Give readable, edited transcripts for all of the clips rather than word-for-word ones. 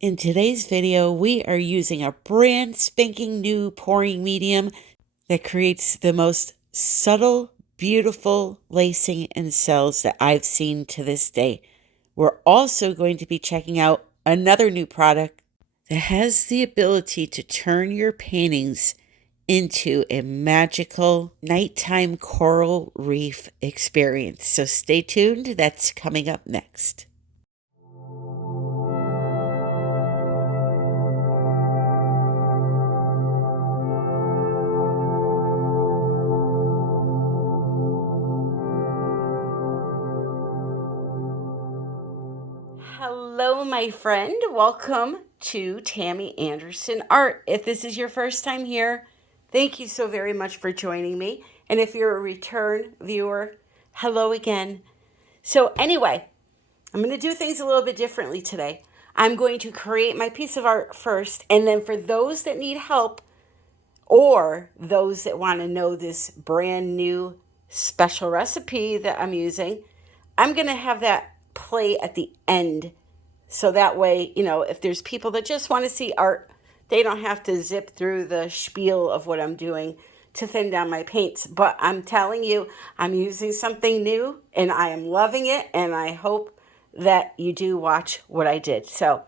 In today's video, we are using a brand spanking new pouring medium that creates the most subtle, beautiful lacing and cells that I've seen to this day. We're also going to be checking out another new product that has the ability to turn your paintings into a magical nighttime coral reef experience. So stay tuned, that's coming up next. Hello, my friend. Welcome to Tammy Anderson Art. If this is your first time here, thank you so very much for joining me. And if you're a return viewer, hello again. So anyway, I'm going to do things a little bit differently today. I'm going to create my piece of art first, and then for those that need help or those that want to know this brand new special recipe that I'm using, I'm going to have that play at the end. So that way, if there's people that just want to see art, they don't have to zip through the spiel of what I'm doing to thin down my paints. But I'm telling you, I'm using something new and I am loving it. And I hope that you do watch what I did. So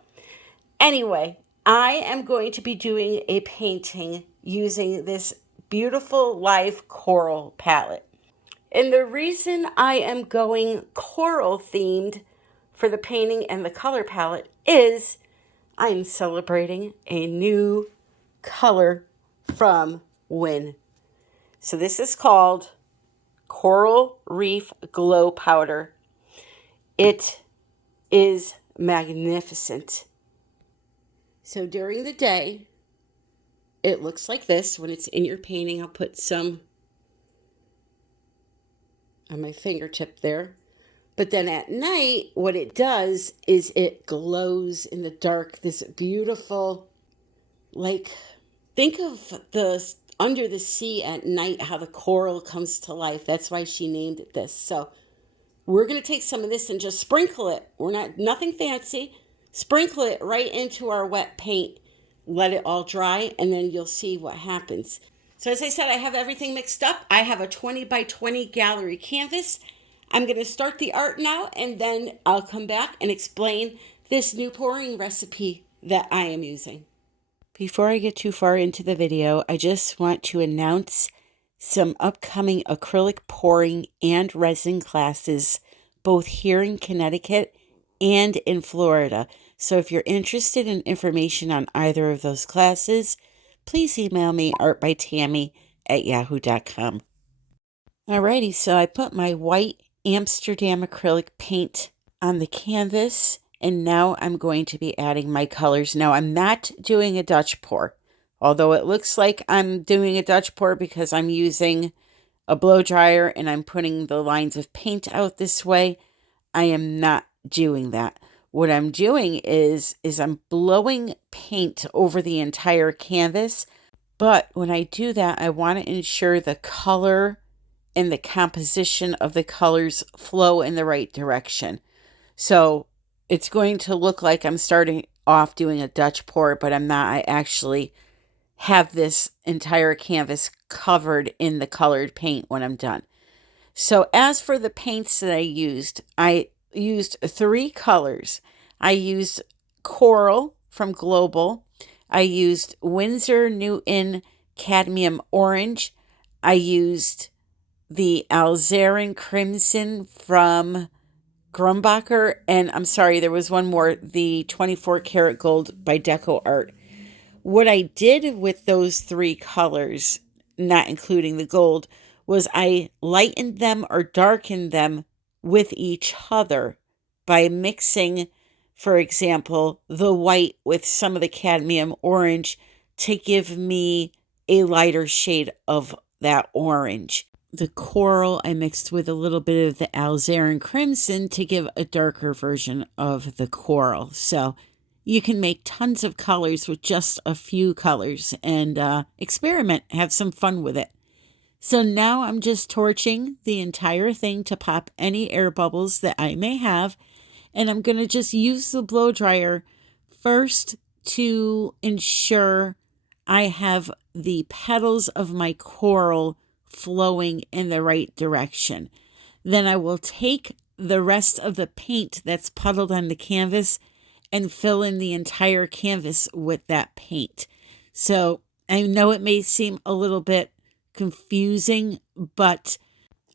anyway, I am going to be doing a painting using this beautiful live coral palette. And the reason I am going coral themed for the painting and the color palette is I'm celebrating a new color from WYNN. So this is called Coral Reef Glow Powder. It is magnificent. So during the day, it looks like this. When it's in your painting, I'll put some on my fingertip there. But then at night, what it does is it glows in the dark, this beautiful, think of the under the sea at night, how the coral comes to life. That's why she named it this. So we're going to take some of this and just sprinkle it. Nothing fancy. Sprinkle it right into our wet paint. Let it all dry, and then you'll see what happens. So as I said, I have everything mixed up. I have a 20 by 20 gallery canvas. I'm going to start the art now, and then I'll come back and explain this new pouring recipe that I am using. Before I get too far into the video, I just want to announce some upcoming acrylic pouring and resin classes, both here in Connecticut and in Florida. So if you're interested in information on either of those classes, please email me artbytammy@yahoo.com. Alrighty, so I put my white Amsterdam acrylic paint on the canvas, and now I'm going to be adding my colors. Now I'm not doing a Dutch pour, although it looks like I'm doing a Dutch pour because I'm using a blow dryer and I'm putting the lines of paint out this way. I am not doing that. What I'm doing is I'm blowing paint over the entire canvas, but when I do that, I want to ensure the color and the composition of the colors flow in the right direction. So it's going to look like I'm starting off doing a Dutch pour, but I'm not. I actually have this entire canvas covered in the colored paint when I'm done. So as for the paints that I used 3 colors. I used Coral from Global. I used Winsor Newton Cadmium Orange. I used the Alizarin Crimson from Grumbacher, and I'm sorry, there was one more, the 24 karat gold by Deco Art. What I did with those 3 colors, not including the gold, was I lightened them or darkened them with each other by mixing, for example, the white with some of the cadmium orange to give me a lighter shade of that orange. The coral I mixed with a little bit of the alizarin crimson to give a darker version of the coral. So you can make tons of colors with just a few colors and experiment, have some fun with it. So now I'm just torching the entire thing to pop any air bubbles that I may have. And I'm going to just use the blow dryer first to ensure I have the petals of my coral flowing in the right direction. Then I will take the rest of the paint that's puddled on the canvas and fill in the entire canvas with that paint. So I know it may seem a little bit confusing, but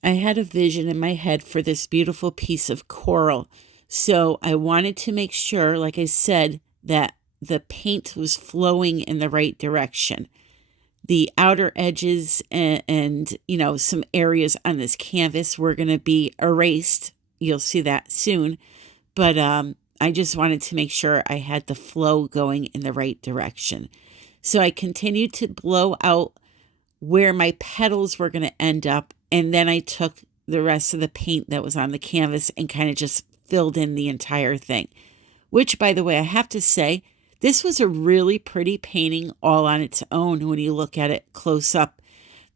I had a vision in my head for this beautiful piece of coral. So I wanted to make sure, like I said, that the paint was flowing in the right direction. The outer edges and some areas on this canvas were going to be erased. You'll see that soon. But I just wanted to make sure I had the flow going in the right direction. So I continued to blow out where my petals were going to end up. And then I took the rest of the paint that was on the canvas and kind of just filled in the entire thing. Which, by the way, I have to say, this was a really pretty painting all on its own when you look at it close up.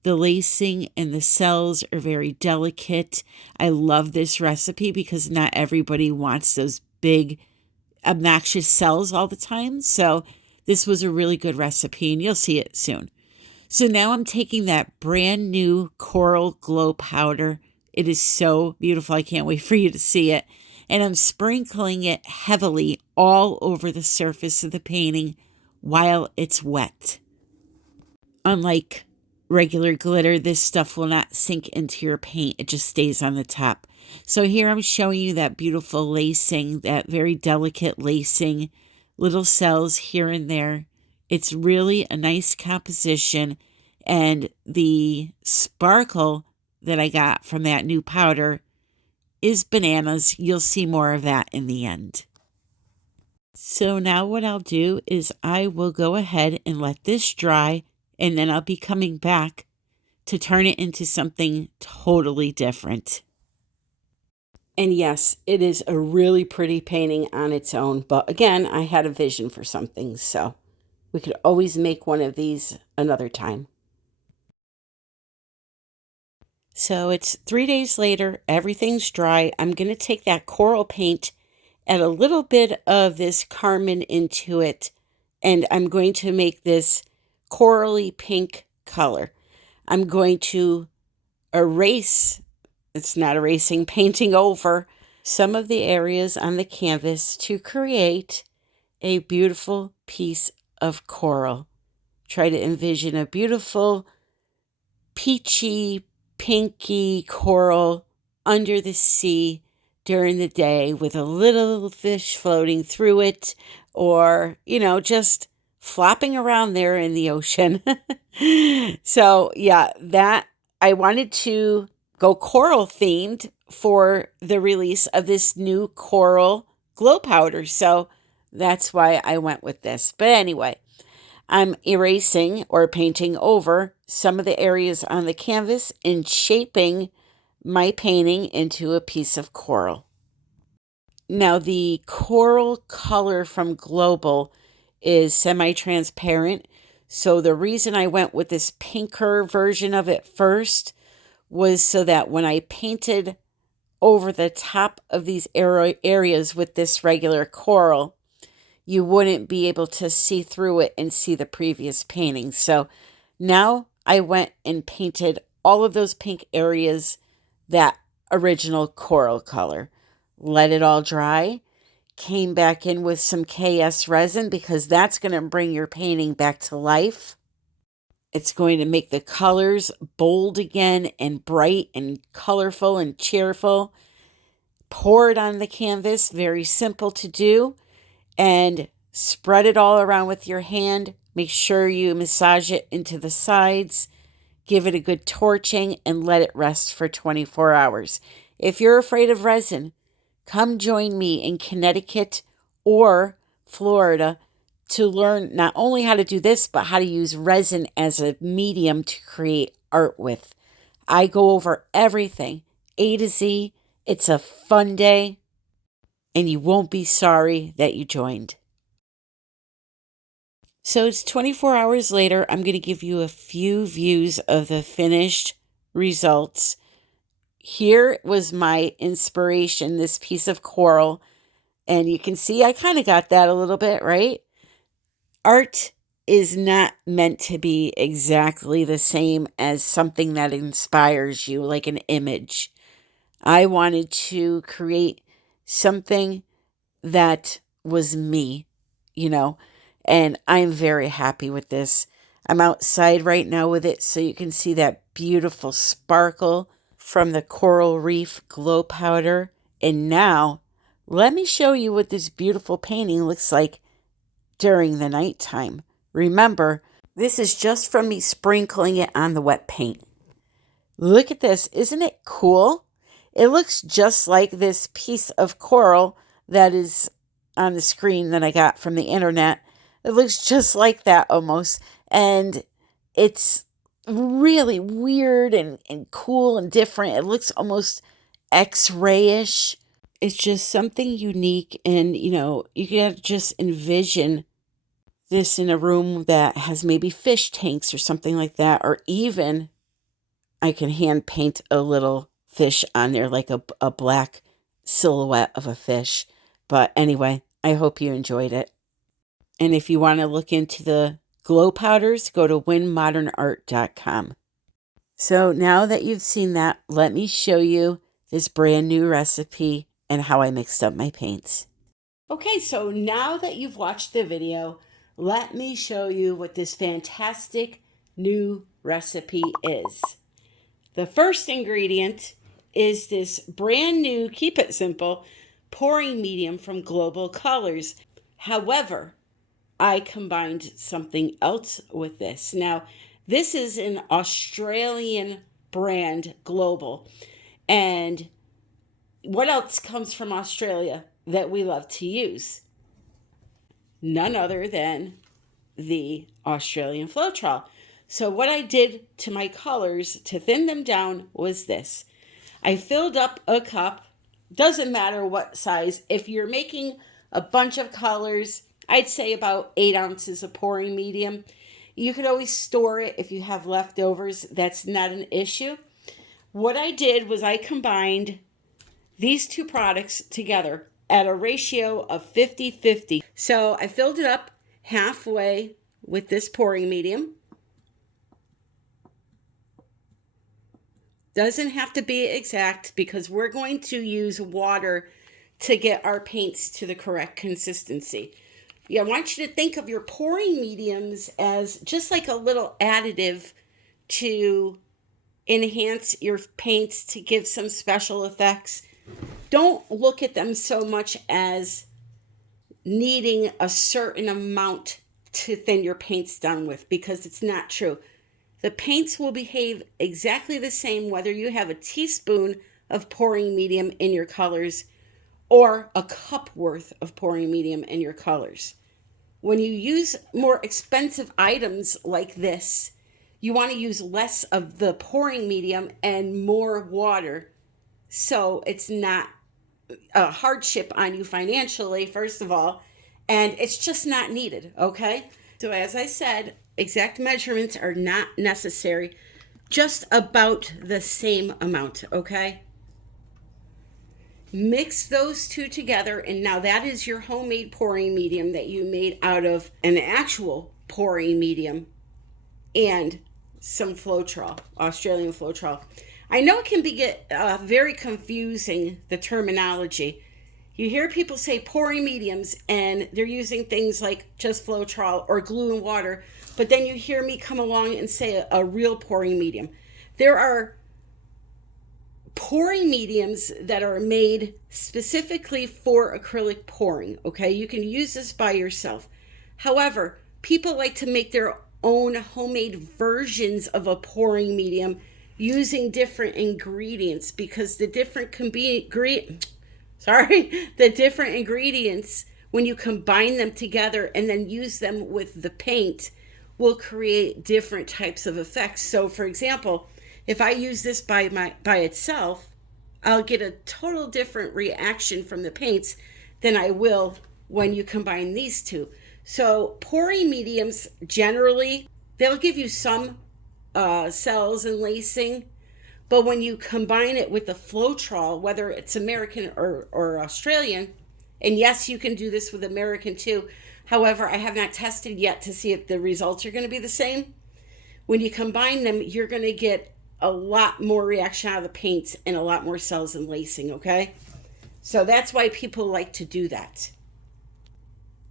The lacing and the cells are very delicate. I love this recipe because not everybody wants those big, obnoxious cells all the time. So this was a really good recipe, and you'll see it soon. So now I'm taking that brand new Coral Glow powder. It is so beautiful. I can't wait for you to see it. And I'm sprinkling it heavily all over the surface of the painting while it's wet. Unlike regular glitter, this stuff will not sink into your paint. It just stays on the top. So here I'm showing you that beautiful lacing, that very delicate lacing, little cells here and there. It's really a nice composition, and the sparkle that I got from that new powder is bananas. You'll see more of that in the end. So now what I'll do is I will go ahead and let this dry, and then I'll be coming back to turn it into something totally different. And yes, it is a really pretty painting on its own, but again, I had a vision for something, so we could always make one of these another time. So it's 3 days later, everything's dry. I'm going to take that coral paint, add a little bit of this carmine into it, and I'm going to make this corally pink color. I'm going to erase, it's not erasing, painting over some of the areas on the canvas to create a beautiful piece of coral. Try to envision a beautiful peachy, pinky coral under the sea during the day with a little fish floating through it, or, just flopping around there in the ocean. So yeah, that I wanted to go coral themed for the release of this new coral glow powder. So that's why I went with this. But anyway, I'm erasing or painting over some of the areas on the canvas and shaping my painting into a piece of coral. Now, the coral color from Global is semi-transparent. So the reason I went with this pinker version of it first was so that when I painted over the top of these areas with this regular coral, you wouldn't be able to see through it and see the previous painting. So now I went and painted all of those pink areas that original coral color. Let it all dry. Came back in with some KS resin because that's going to bring your painting back to life. It's going to make the colors bold again and bright and colorful and cheerful. Pour it on the canvas, very simple to do, and spread it all around with your hand. Make sure you massage it into the sides. Give it a good torching and let it rest for 24 hours. If you're afraid of resin, come join me in Connecticut or Florida to learn not only how to do this, but how to use resin as a medium to create art with. I go over everything, A to Z. It's a fun day, and you won't be sorry that you joined. So it's 24 hours later. I'm going to give you a few views of the finished results. Here was my inspiration, this piece of coral. And you can see I kind of got that a little bit, right? Art is not meant to be exactly the same as something that inspires you, like an image. I wanted to create something that was me, you know, and I'm very happy with this. I'm outside right now with it, so you can see that beautiful sparkle from the coral reef glow powder. And now, let me show you what this beautiful painting looks like during the nighttime. Remember, this is just from me sprinkling it on the wet paint. Look at this. Isn't it cool? It looks just like this piece of coral that is on the screen that I got from the internet. It looks just like that almost. And it's really weird and cool and different. It looks almost X-ray-ish. It's just something unique. And, you can just envision this in a room that has maybe fish tanks or something like that, or even I can hand paint a little fish on there, like a black silhouette of a fish. But anyway, I hope you enjoyed it. And if you want to look into the glow powders, go to WYNNmodernart.com. So now that you've seen that, let me show you this brand new recipe and how I mixed up my paints. Okay, so now that you've watched the video, let me show you what this fantastic new recipe is. The first ingredient is this brand new, keep it simple, pouring medium from Global Colors. However, I combined something else with this. Now, this is an Australian brand, Global. And what else comes from Australia that we love to use? None other than the Australian Floetrol. So what I did to my colors to thin them down was this. I filled up a cup, doesn't matter what size. If you're making a bunch of colors, I'd say about 8 ounces of pouring medium. You could always store it if you have leftovers. That's not an issue. What I did was I combined these two products together at a ratio of 50-50. So I filled it up halfway with this pouring medium. Doesn't have to be exact because we're going to use water to get our paints to the correct consistency. Yeah, I want you to think of your pouring mediums as just like a little additive to enhance your paints, to give some special effects. Don't look at them so much as needing a certain amount to thin your paints down with, because it's not true. The paints will behave exactly the same whether you have a teaspoon of pouring medium in your colors or a cup worth of pouring medium in your colors. When you use more expensive items like this, you want to use less of the pouring medium and more water, so it's not a hardship on you financially, first of all, and it's just not needed, okay? So as I said, exact measurements are not necessary, just about the same amount, okay? Mix those two together, and now that is your homemade pouring medium that you made out of an actual pouring medium and some Floetrol, Australian Floetrol. I know it can get very confusing, the terminology. You hear people say pouring mediums and they're using things like just Floetrol or glue and water, but then you hear me come along and say a real pouring medium. There are pouring mediums that are made specifically for acrylic pouring, okay? You can use this by yourself. However, people like to make their own homemade versions of a pouring medium using different ingredients, because the different ingredients, when you combine them together and then use them with the paint, will create different types of effects. So for example, if I use this by itself, I'll get a total different reaction from the paints than I will when you combine these two. So pouring mediums, generally, they'll give you some cells and lacing, but when you combine it with the Floetrol, whether it's American or Australian, And yes, you can do this with American too. However, I have not tested yet to see if the results are going to be the same. When you combine them, you're going to get a lot more reaction out of the paints and a lot more cells and lacing, okay? So that's why people like to do that.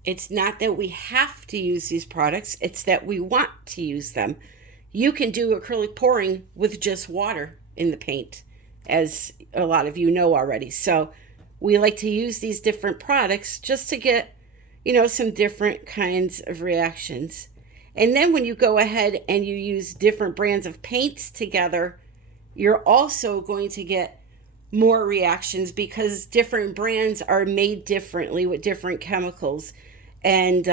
It's not that we have to use these products, it's that we want to use them. You can do acrylic pouring with just water in the paint, as a lot of you know already. So we like to use these different products just to get, some different kinds of reactions. And then when you go ahead and you use different brands of paints together, you're also going to get more reactions because different brands are made differently with different chemicals. And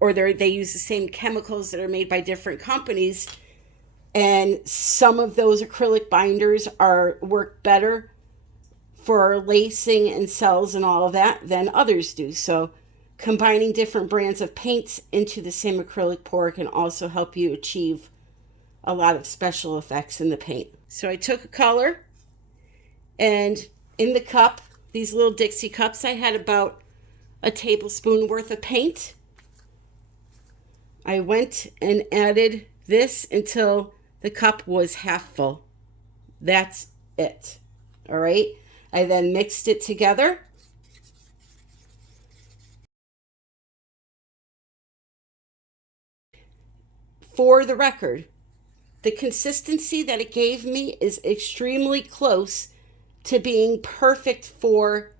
or they use the same chemicals that are made by different companies, and some of those acrylic binders work better for lacing and cells and all of that than others do. So combining different brands of paints into the same acrylic pour can also help you achieve a lot of special effects in the paint. So I took a color, and in the cup, these little Dixie cups, I had about a tablespoon worth of paint. I went and added this until the cup was half full. That's it. All right. I then mixed it together. For the record, the consistency that it gave me is extremely close to being perfect for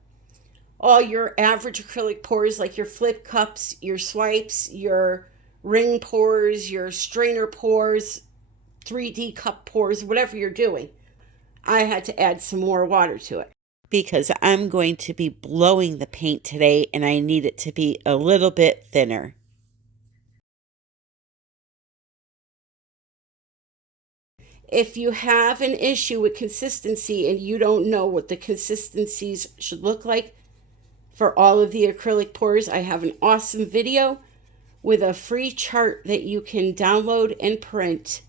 all your average acrylic pours, like your flip cups, your swipes, your ring pours, your strainer pours, 3D cup pours, whatever you're doing. I had to add some more water to it because I'm going to be blowing the paint today and I need it to be a little bit thinner. If you have an issue with consistency and you don't know what the consistencies should look like for all of the acrylic pours, I have an awesome video with a free chart that you can download and print.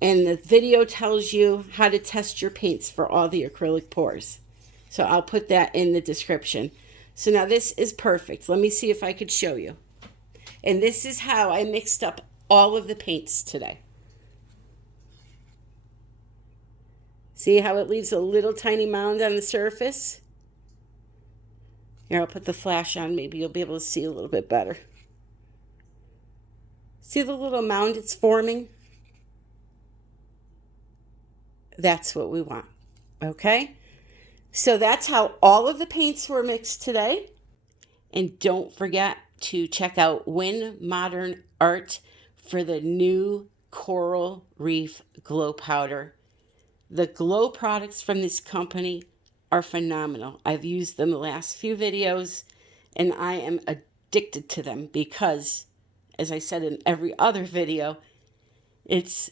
And the video tells you how to test your paints for all the acrylic pours. So I'll put that in the description. So now this is perfect. Let me see if I could show you. And this is how I mixed up all of the paints today. See how it leaves a little tiny mound on the surface? Here, I'll put the flash on. Maybe you'll be able to see a little bit better. See the little mound it's forming? That's what we want. Okay? So that's how all of the paints were mixed today. And don't forget to check out WYNN Modern Art for the new Coral Reef Glow Powder. The glow products from this company are phenomenal. I've used them the last few videos and I am addicted to them because, as I said in every other video, it's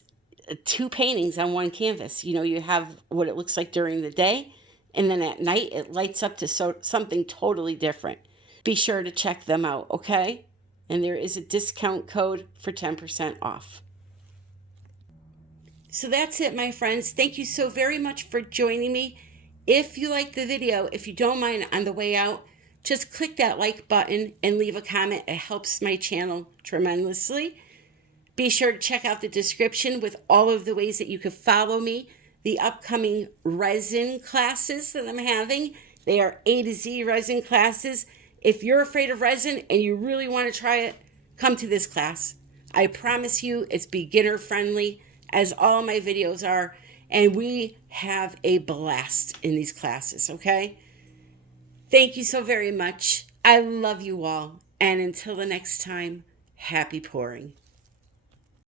2 paintings on one canvas. You have what it looks like during the day, and then at night it lights up to something totally different. Be sure to check them out, okay? And there is a discount code for 10% off. So that's it, my friends. Thank you so very much for joining me. If you like the video, if you don't mind, on the way out, just click that like button and leave a comment. It helps my channel tremendously. Be sure to check out the description with all of the ways that you can follow me, the upcoming resin classes that I'm having. They are A to Z resin classes. If you're afraid of resin and you really want to try it, come to this class. I promise you it's beginner friendly, as all my videos are, and we have a blast in these classes, okay? Thank you so very much. I love you all, and until the next time, happy pouring.